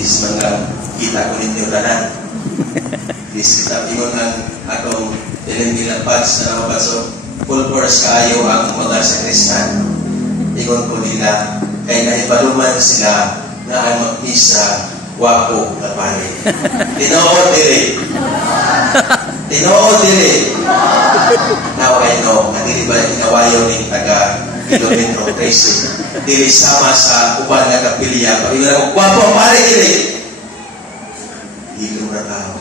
is mga kita ko ninyo tanan. Is kita ingon ang atong ilang pads na mga so full course kayo ang mga sakristan. Ingon ko nila kay naibaluman sila na ang mag-isa wapo na pare. Tinood dili. Tinood dili. Now I know, hindi ba inawayo ni taga kilometro 13. Dili sama sa uban nga kapilya. Pag ina ko, wapo ang pare dili. Dilo na tao.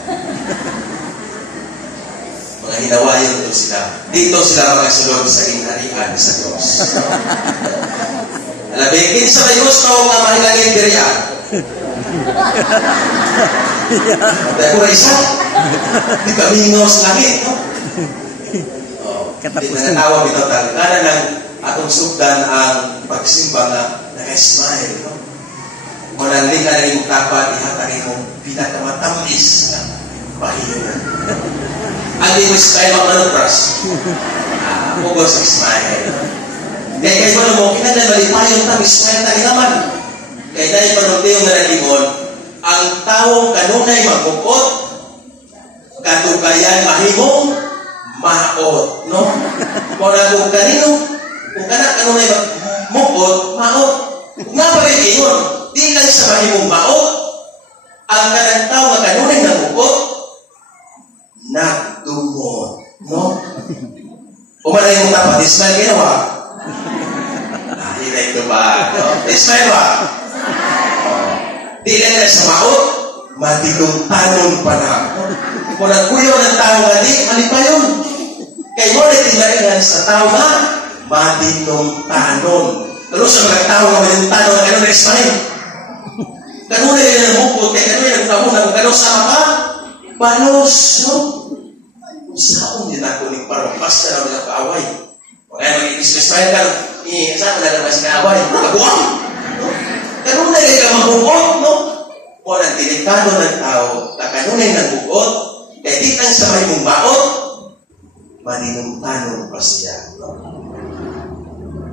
Mga hinawayo ito sila. Dito sila makasulod sa inharian sa Diyos. Alabi, kinsa may gusto nga mahilangin diriya. Dahil ko isa, di kami ngos langit, no? Di nanatawag ito tayo. Kana ng atong sugdan ang pagsimba na naka-smile, no? Mananling ka na rin mong dapat ihatarin mong pinakamatamis na pahiyan. Ang di mo smile, magmanutras. Pugos ang smile. Kaya kayo ba mo, kinaglan malipayong tayo, smile tayo naman. Kaya dahil panuntiyo nga nalimon, ang taong kanunay magmukot, katugayan mahimong maot, no? Kung kung kanino, kung kanunay magmukot, maot. Kung nga pa rin yun, di lang sa mahimong maot, ang kanang tao nga kanunay magmukot, nagdumon, no? Umalay mong dapat, ismail ginawa. Hinay ito ba? No? Ismail ba? Di lang na sa maot, matilong tanon pa na. Kung nagkuyo ng tao nga di, mali pa yun. Kaya mo na tinaringan sa tao nga, matilong tanon. Pero sa mga tao nga matilong tanon, ano na Ismail? Kanunay na nabukot, kaya kanunay na nagkamunan, kung kanunay sama ka, panos, no? Kung saan din ako ni parang basta na mga kaaway. Kaya mag-Ismail ka, saan na naman sa kaaway? Nakabuang! Kanunay na ka mabukot, no? O nang delikado ng tao, na kanunay na bukot, kaya di lang sa may mong baot, maninumtanong pa siya, no?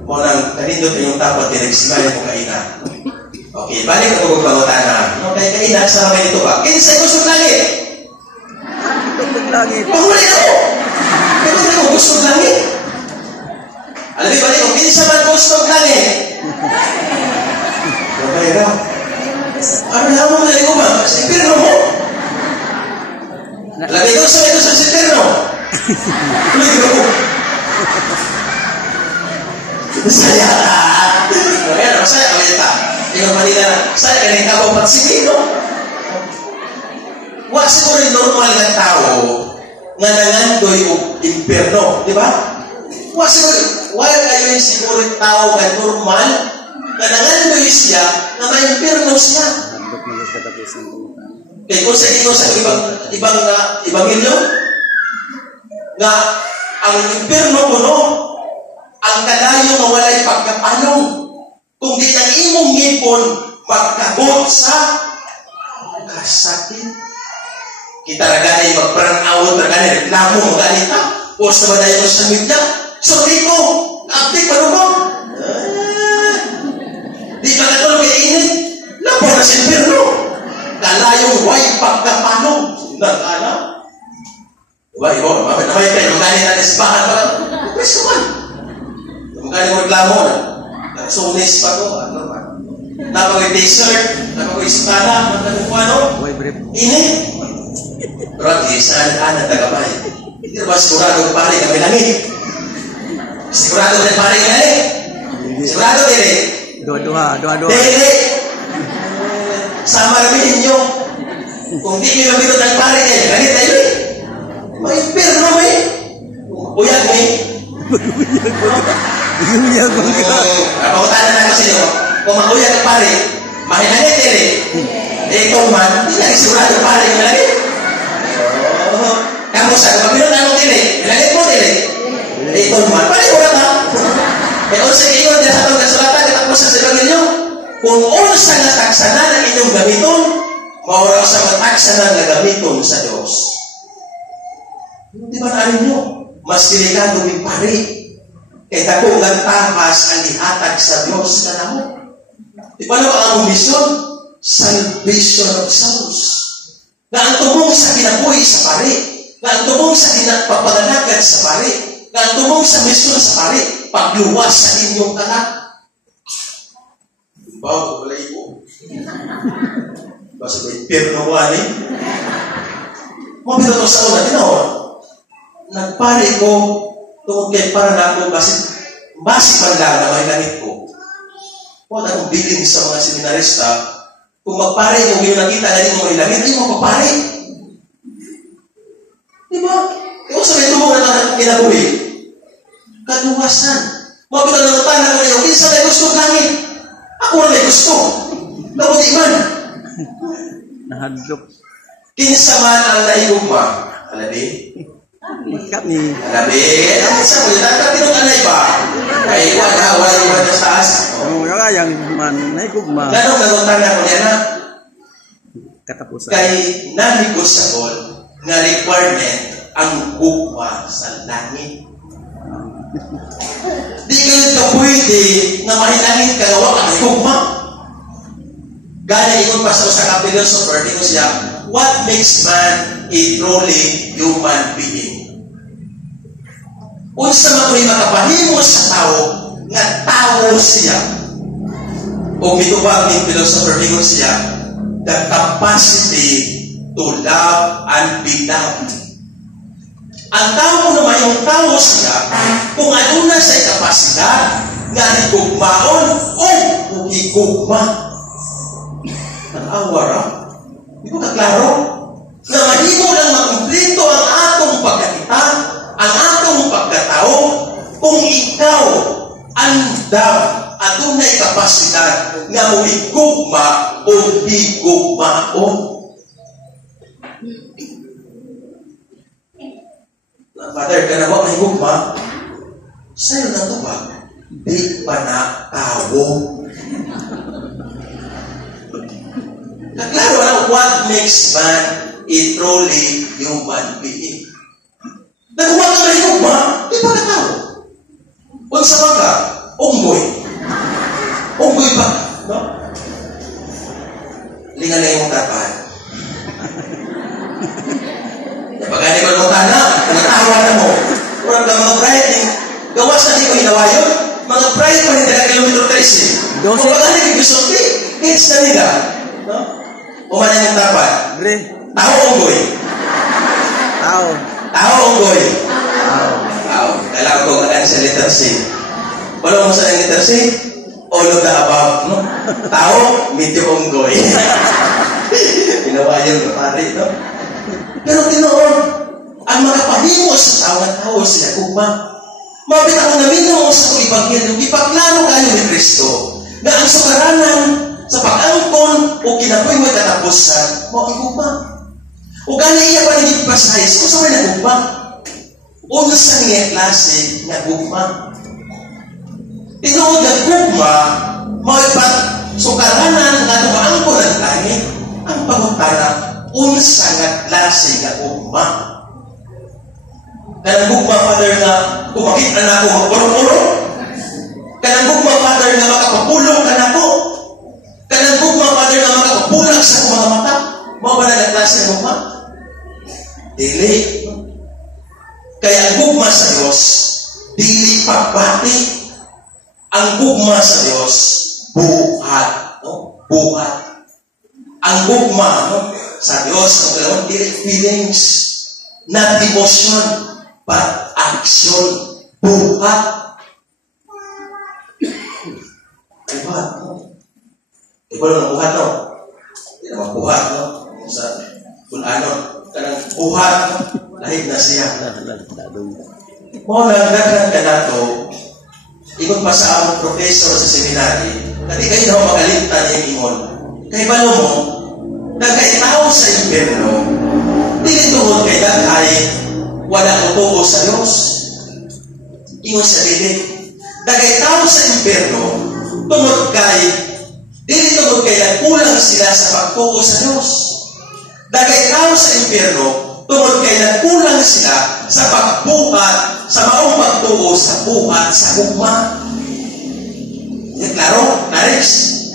O nang kanindot na yung tapat, direksimay mo kaina. Okay, balik ako magpangutana. No, kaya kaina, sa may ito ba? Kinsa gusto langit? Pahuli ako! Kaya ko gusto langit? Alam mo, balik ko, kinsa man gusto langit? Okay na. Ano na mo na ikaw ba? Sa impirno mo? Lagay ko sa ito sa impirno. Lagay ko. Masaya ka. Ayan, masaya ka ulit ha. Ikaw Manila na. Masaya ka na yung kapag pagsipin, no? Wala siguro yung normal na tao nga nangandoy o impirno. Di ba? Wala siguro. Wala kayo yung siguro yung tao nga normal na nangandoy siya na may impirno siya. Kaya kung sa inyo sa ibang ibangilyo, nga ang impirno kuno, ang kalayo nga walay pagkapanong, kung di ang imong ngipon, magkagot sa kasakit. Kita na ganay magparang-awot na ganay, reklamo mo ganay ka, o sa madayo mo sa media, sorry ko, update pa naman. Di ba na tulong kaya init? Lapo na sa impirno. Kalayong way pagkapanong. Nagkala. Diba, ibo? Mamay kayo, magkani na nesbahan pa lang. Pwes ka man. Magkani mo reklamo na. Nagsunis pa ko. Ano ba? Napagay dessert. Napagay sukana. Magkani mo ano? Init. Pero at least, anak tagabay. Hindi na ba sigurado ng pare kami langit? Sigurado ng pare kami langit? Sigurado din eh. Dua. Dili. Sama namin ninyo. Kung di nyo namin ng pare kayo, ganit tayo eh. May impirno may. Uyag may. Uyag mo ka. Pakutaan na kasi nyo. Kung mag-uyag ang pare, mahinanit eh. Ikaw man, hindi na sigurado ang pare yung langit. Kamusta? Kung mapinunanong din eh. Langit mo din eh. Ikaw man, pare ko na ta. Kaya kung sa iyo, dahil sa itong kasulatan, katapos sa silangin nyo, kung unsa nga taksanan ang inyong gamiton, mauraw sa mataksanan na gamiton sa Diyos. Di ba narin nyo? Mas delikado may pari. Kaya dako ang takas ang ihatag sa Diyos na namo. Di ba naman ang misyon? salvation of souls. Nga ang tumong sa kinabuhi sa pari, nga ang tumong sa kinapapanganagan sa pari, nga ang tumong sa misyon sa pari, pagluwas sa inyong anak. Bago wala ipo. Basta ba impirno wali? Mabito to sa una, ginawa. Nagpari ko, tungkol kay para na ako, basi man lang na may langit ko. Wala akong bilin sa mga seminarista, kung magpare mo, yung nakita na mo may langit, hindi mo magpare. Diba? Kaya sa may tumong na kinabuhi, kaduwasan. Mabito na natana ko niyo, kinsa may gusto langit? Ako na may gusto. Nabuti man. Nahadlok. Kinsa man ang naihugma. Alabi? Kami. Alabi? Ang isa mo, nagkatinong anay ba? Ay, wala yung sa taas. Oo, yang man, naigugma. Ganong nagutana ko niya na? Katapusan. Kay nahigosabol nga requirement ang gugma sa langit. Di kayo ka pwede na mahilangin ka gawa ka may gugma. Gana ikon pa sa ka-philosopher, dito siya, what makes man a truly human being? Unsa man ko'y makapahimo sa tao, nga tao siya. O mitubag ni philosopher, dito siya, the capacity to love and be loved. Ang tao naman yung tao siya, kung ano na sa kapasidad, nga higugmaon o higugma. Ang awara. Di ko kaklaro? Na mahimo lang makumplito ang atong pagkakita, ang atong pagkatao, kung ikaw andam at tunay kapasidad nga mo higugma o higugmaon. Father, ka na ba may gugma? Sa'yo na ito ba? Di pa na tao. Naklaro lang, what makes man a truly human being? Nagumag ka may gugma, di pa na tao. Huwag sa mga, unggoy. Unggoy ba? No? Lingalay mong tapan. Pagkani ko mo tana, natawa na mo. Kurang ka mga pride, gawas na di ko hinawa yun. Mga pride pa hindi na kilometro 13. Kung pagkani ko gusto, hits na nila. No? Umanan yung tapat. Tao unggoy. Tao. Tao unggoy. Tao. Kailangan ko makan sa letter C. Wala mo sa letter C? All of the above. No? Tao, medyo unggoy. Hinawa yun, pari, no? Pero tinoon, ang makapahimo sa tao sila gugma. Mabit ako namin mo sa kong Ebanghelyo, ipaklaro kayo ni Kristo na ang sukaranan sa pag-angkon o kinapoy mo katapusan, mo ang gugma. O gana iya pa naging pasayas, kung saan na gugma? Unsa niya klase na gugma. Tinoon na gugma, mabit sukaranan na tumaangkon ang langit, ang pagutana, unsa nga klase nga gugma. Kanang gugma, Father, na kumakita na ako magpulong-pulong. Kanang gugma, Father, na makapapulong ka na ako. Kanang gugma, Father, na makapapulag sa akong mga mata. Mga ba na klase nga gugma? Dili. Kaya ang gugma sa Diyos, dili pagbati. Ang gugma sa Diyos, buhat. No? Buhat. Ang gugma, no? Sa Diyos, ang dili feelings, not emotion, but action. Buhat. Ay, buhat, no? Iba na buhat, no? Hindi naman buhat, no? Sa kung ano, kanang buhat, no? Lahig na siya. Mo lang nagkang ka na to, ikot pa sa among professor sa seminary, kasi kayo na magalintan yung ingon. Kay balo mo, nagkaitao sa impyerno, dili tungod kay daghay, wala tutuo sa Diyos. Ingon sa bilik, nagkaitao sa impyerno, tungod kay, dili tungod kay nagkulang sila sa pagtuo sa Diyos. Nagkaitao sa impyerno, tungod kay nagkulang sila sa pagbuhat, sa maong pagtuo sa buhat, sa gugma. Klaro? Next.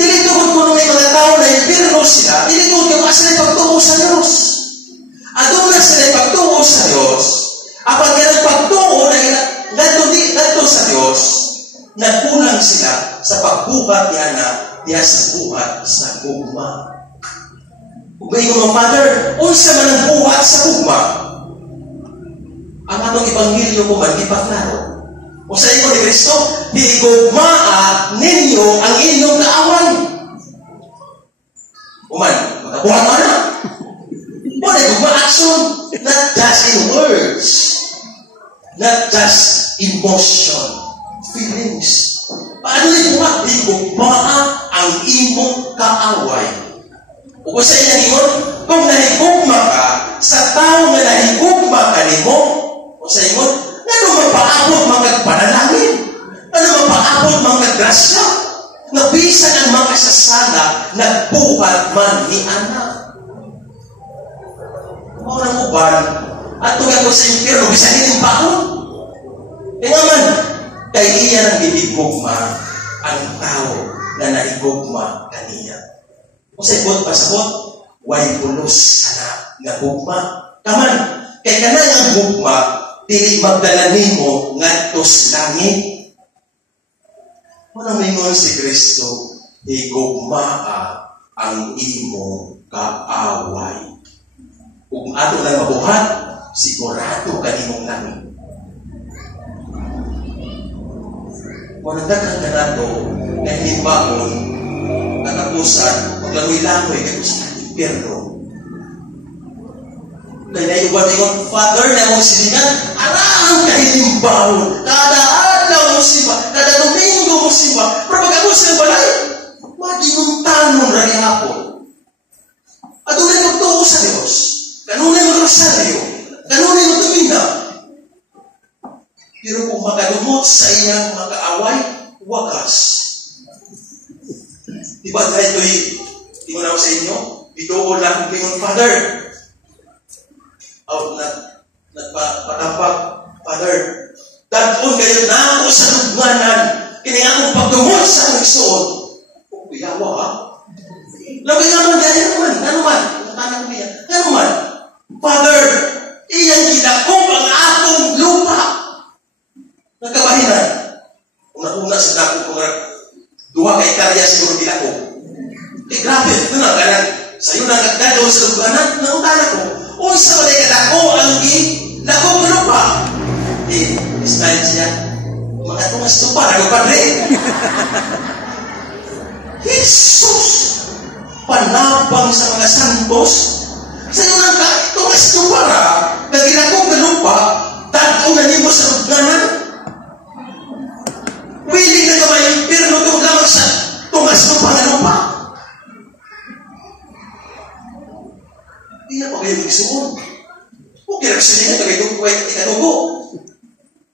Dili tungod ko ng mga tao na impirno sila, dili tungod yung sila pagtuo sa Diyos. Aduna sila pagtuo sa Diyos, apag ganang pagtuo na nato sa Diyos, nagkulang sila sa pagbuhat diya sa buhat sa gugma. Ugay ko mga Father, unsa man ang buhat sa gugma, ang atong Ebanghelyo ko man, di pa klaro. O sa iyo ni Kristo, higugmaa ninyo ang inyong kaaway. Uman, makabuhat mo na. O higugma action, not just in words, not just emotion, feelings. Paano higugma? Higugmaa ang imong kaaway. O sa iyo niyon, kung nahigugma ka, sa tao na nahigugma ka nimo, o sa iyo, ano mapaabot mga panalangin? Ano mapaabot mga grasya? Nabisan ang mga sasala, nagbuhat man ni anak. Mga nang uban, at tugan ko sa impyerno, bisan nilang baon. Kaya man, kay iya nang bibigugma ang tao na naigugma kaniya. Kung sa ibot pasabot, way pulos anak nga gugma. Kaman, kay kanang ang gugma, dili magdala nimo ngadto sa langit. Muna mingon si Kristo, higugmaa ang imong kaaway. Kung ato lang mabuhat, sigurado kanimong langit. Muna dagang ka na ito, na himbaon, nakapusan, maglangoy-langoy, kato sa impyerno. Kaya naiuban ingon, Father, na mong silingan, arang kahilimbaon, kada adlaw mo siba, kada domingo mo siba, pero pag ako sa balay, maging tanong rin hapon. At unay magtuo sa Diyos, kanunay mag-rosaryo, kanunay mag-tumina. Pero kung makadumot sa iyang mga kaaway, wakas. Diba dahil ito'y, tingnan ako sa inyo, itoon lang kung pingon, Father, nagpatampak, Father, dadon kayo na ako sa lugmanan, kini akong pagdumot sa nagsuod. O, kuyawa ha? Lagay naman ganyan naman, ano man, natanang ko niya, ano man, Father, iyan kinakong ang akong lupa. Nagkabahinan. Una-una sa dako kung duha kay karya siguro bilako. Grabe, ito na, ganang, sa'yo na nagdadon sa lugmanan, nautana ko, unsa man ay kadako ang lakong lupa. Style siya. Mga tungas lupa, nagpapadre. Jesus! Panabang sa mga santos. Sa iyo lang ka, tungas lupa na, nagilakong na lupa, tatong na nimo sa lugnanan. Willing na gamay yung pirno itong lamang sa tungas lupa na lupa. Hindi na pa kayo magsuon. Kung kinagsunin na kayo itong kwet ikanugo.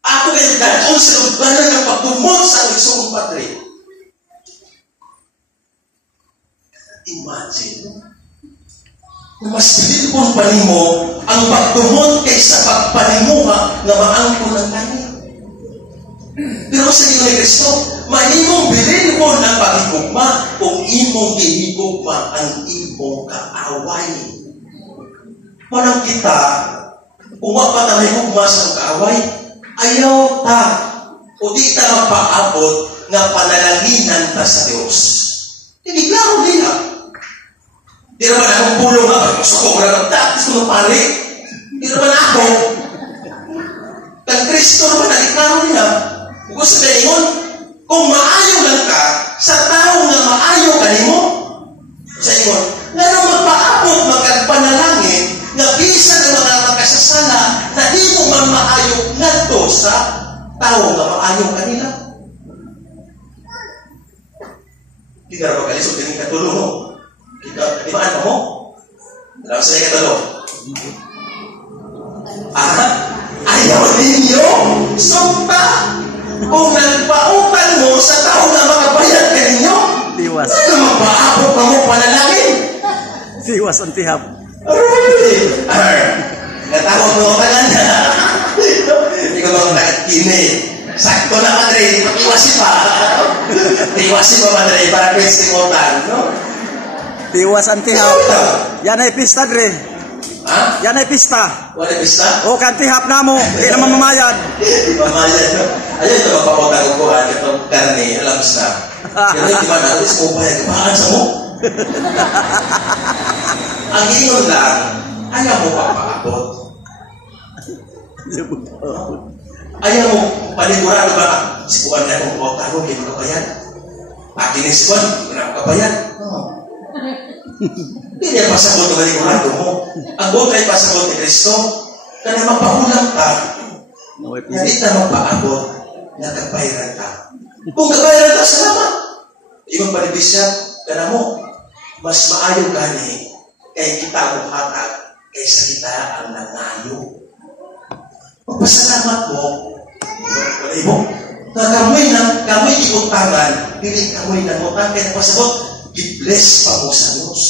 Ako kayo daon sa lugbanan ng pagdumot sa magsuon, Padre. Imagine. Na mas bilipon pa nimo ang pagdumot kaysa pagpanimuha na maangko ng langit. Pero sa inyo ni Kristo, mahimong bilipon ang paghigugma kung imong ihigugma ang imong kaaway. Parang kita, kung wapa na may hugma sa kaaway, ayaw ta, o di ta magpaabot nga panalanginan ta sa Diyos. Hindi klaro nila. Di naman akong pulong nga, gusto ko na magtatis ko magpali. Di naman ako. Kang Kristo naman, naliklaro nila. Kung gusto na ingon, kung maayo lang ka, sa tao nga maayo ka nimo, sa ingon, nga nang magpaabot magkagpanalangin, nga bisan ng mga makasasala na di mo man maayo ngadto sa tao nga maayo kanila. Di ka na magkalisod din katulong mo. Di maan pa mo? Alam sa iyo katulong. Ayaw ninyo? Sumpa! Kung nagpautang mo sa tao na makabayad ka ninyo, Tiwas. ano magpaabot pa mo panalangin? Tiwas ang tihap. Natawag mo ka na. Hindi ka bang nakakini. Sakto na madre, pakiwasi pa. Iwasi pa madre, para pwestimutan, no? Tiwas antihap. Yan ay pista, Dre. Ha? Yan ay pista. Wala pista? O, kantihap na mo. Hindi naman mamayad. Di mamayad, no? Ayun, ito magpapotang ko, itong karne, alam sa. Pero hindi man natin, sa upaya, kapaan sa mo? Ang ingon lang, ayaw mo papaabot. Ayaw mo panigurado ba? Sipuan na itong potang ko, hindi mo kapayan. Pakinig sipuan, hindi mo na kapayan. Hindi niya pasabot ang manigurado mo. Ang buong kayo pasabot ni Kristo, kaya mapahulang ka, hindi na magpaabot, nagkabayaran ka. Kung kabayaran ka, salamat. Ibang panibisya, kaya mo, mas maayo ka ni, kay kita mo hatag, kaysa kita ang nangayo. Magpasalamat mo, wala mo, na kamoy iutangan, hindi kamoy na mo, kaya pasabot, i-bless pa mo sa Diyos.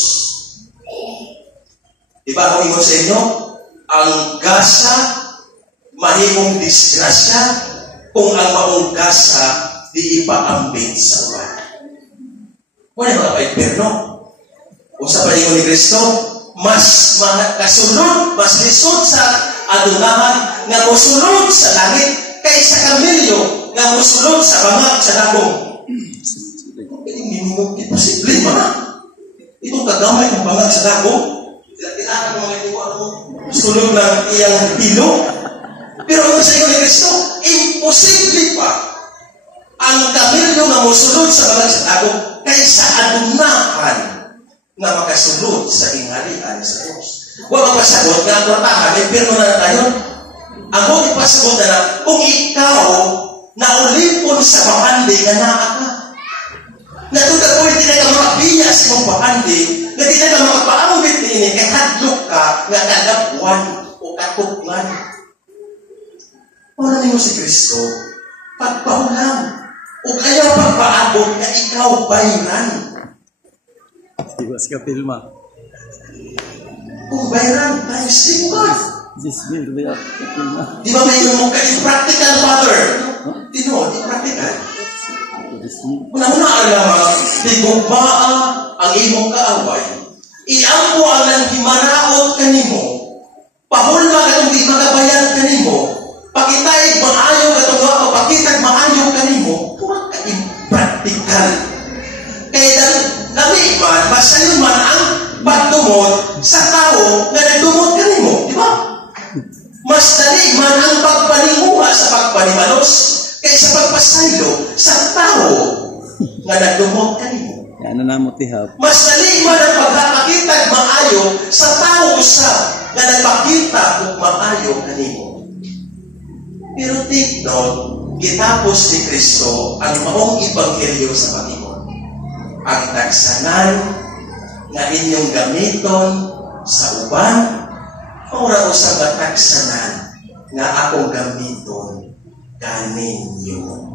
Diba ako ingon sa inyo? Ang gasa, mahimong disgrasya, kung ang maong gasa, di ipaambit sa uwan. Wala mga pa-imperno. Kung sa paningon ni Kristo, mas kasunod, mas lisod sa adunahan, nga musulod sa langit, kaysa kamilyo, nga musulod sa bangag sa labong. Hindi mo imposible ba? Itong kagamay ng bangag sa labong, tinaan ng mga ito, sulod ng iyang pilo. Pero ang sa inyo ni Kristo, imposible pa ang kamilyo nga musulod sa bangag sa labong, kaysa adunahan na makasulod sa inghalian sa Diyos. Huwag mapasagot nga ang kwartahan, may pirmo na tayo. Ang huwag ipasagot na kung ikaw na ulipon sa pamandi nga naa ka. Natuda ko, hindi na ka makabiya sa mong pamandi, na hindi na ka makapaambit nini, kay hadlok ka nga kadapuan o katukman. Wala niyo si Kristo, pagpahulang, o kaya pagpaabot na ikaw bayran. Tiwas ka pilma. Kung bayran, times 10 ba? Dismil, ba yan? Di ba may yung ka-impractical, Father? Di practical. Una-una alam, tigugmaa ang imong kaaway. Iampo ang nanghimanaot kanimo. Pahulma katong di magabayan kanimo. Pakitay maayo katong wa pakitag maayo kanimo. Pura ka-impractical. Kaya dami man, masayon man ang pagtumot sa tao na nagtumot kanimo. Di ba? Mas dali man ang pagpanimuha sa pagpanimanos kaysa pagpasaylo sa tao na nagdumot kanimo. Yan na mo tihap. Mas dali man ang pagkakakita maayo sa tao sa na nagpakita kung maayo kanimo. Pero take note, gitapos ni Kristo ang maong ebanghelyo sa Panginoon. Ang tagsanan na inyong gamiton sa uban, ora usab ang tagsanan nga akong gamiton kaninyo.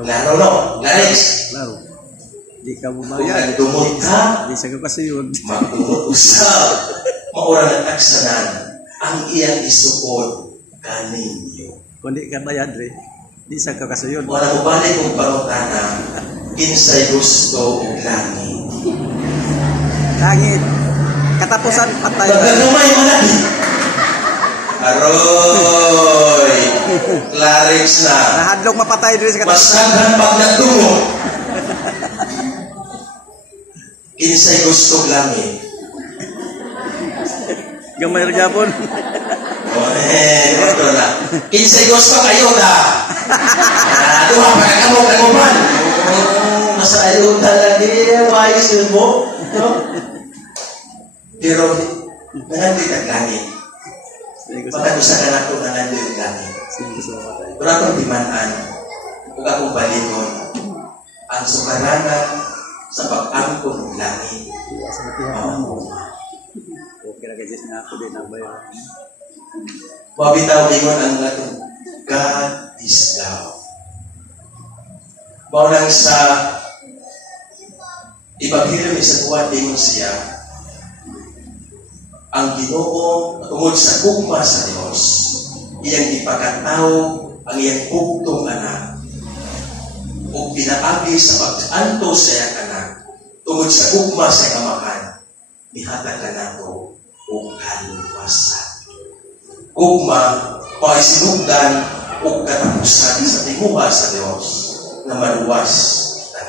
Laro no, guys. Laro. Di ka Kung bumayad. nagdumot ka, Di sa kapasayod. mag-uusap, maura ng tagsanan, ang iyang isukod kaninyo. Kung di ka bayad, Dre. Di sa kakasayod. Wala mo balik kong pangutana, kinsay gusto o langit. Langit. Katapusan patay. Pagkagumay mo lagi. Aroy! Clarix na. Nahadlok mapatay, Dre, sa katapusan. Masagan pag nagtungo. Kinsay gusto o langit. Gamay rin Japon. Ito na. Kinsay gusto kayo na. Duha pa ka mo kaguman. Masa ayun lagi. Wais mo. Pero, nangandig ang langit. Pagkagusa ka na ito, nangandig ang langit. Wala akong dimanan. Huwag akong balikon. Ang sukaranan sa pag-angkon ng langit. Okay na kasi na ako din ang bayan. Mabitaw ingon ang latong God is love. Maulang sa Ebanghelyo ni sa tuwan ingon siya, ang Ginoo tungod sa gugma sa Dios. Iyang ipakataw ang iyang bugtong anak o pinaagi sa pag-anto sa iyang anak tungod sa gugma sa iyang amahan. Nihatag ka na ko o kaluwasan. Gugma o ay sinugdan o katapusan sa tinguha sa Dios na maluwas kita.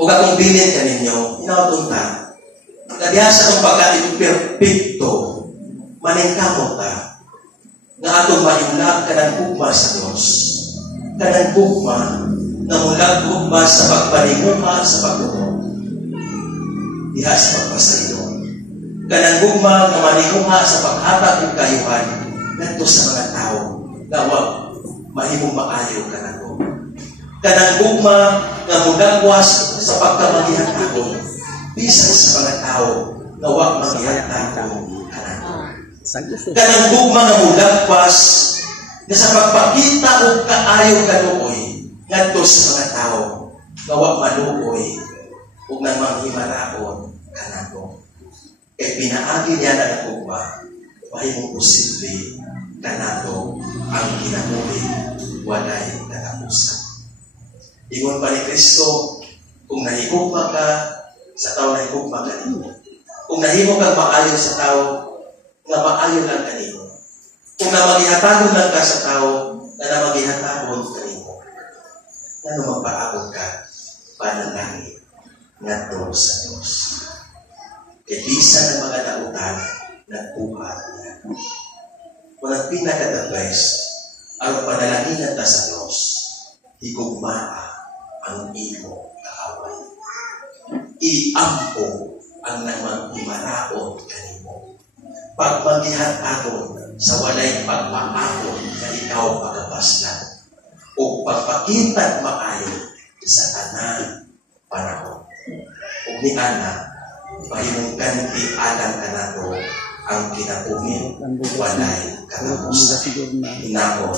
O akong bilin ka ninyo, inautunta, kadiya sa itong pagkain perfecto, maningkamot ta, nga atong mayulag ka ng gugma sa Dios. Ka ng gugma na mulag gugma sa pagpaninguha sa pagtutog. Diha sa pagpasaylo. Ka ng gugma na maninguha sa paghatag ng kayuhan ngadto sa mga tao na wag mahimong maayo ka na ko. Kanang gugma nga mudagwas sa pagkamalihan ako bisan sa mga tao na wag magyanta ko kanang. Kanang gugma nga mudagwas nga sa pagpakita og kaayo kanuoy ngadto sa mga tao na wag maluoy ug nang manghimaraon kanako. Kay pinaagi niya na ang gugma mahimong posible kanato ang kinabuhi walay katapusan. Ingon pa ni Kristo, kung nahigugma ka sa tao, nahigugma ka nimo. Kung nahimo kang maayo sa tao, nga maayo lang ka nimo. Kung namagihatagon lang ka sa tao, na namagihatagon ka nimo. Nga magpaabot ka, panalangin, ngadto sa Diyos. Kaya bisan ng mga nautan, nagbuhat niya. Walang pinaka-the best, ang panalangin ta sa Diyos, higugmaa ang imo kaaway. Iampo ang namang-imaraon kanimo. Pagmangihatagon sa walay pagmaakon na ikaw pagkapaslan o pagpakitag maayo sa tanan panahon. O ni Ana, mahimong ganti alang kanato ang kinabuhi walay katapusan. Inako,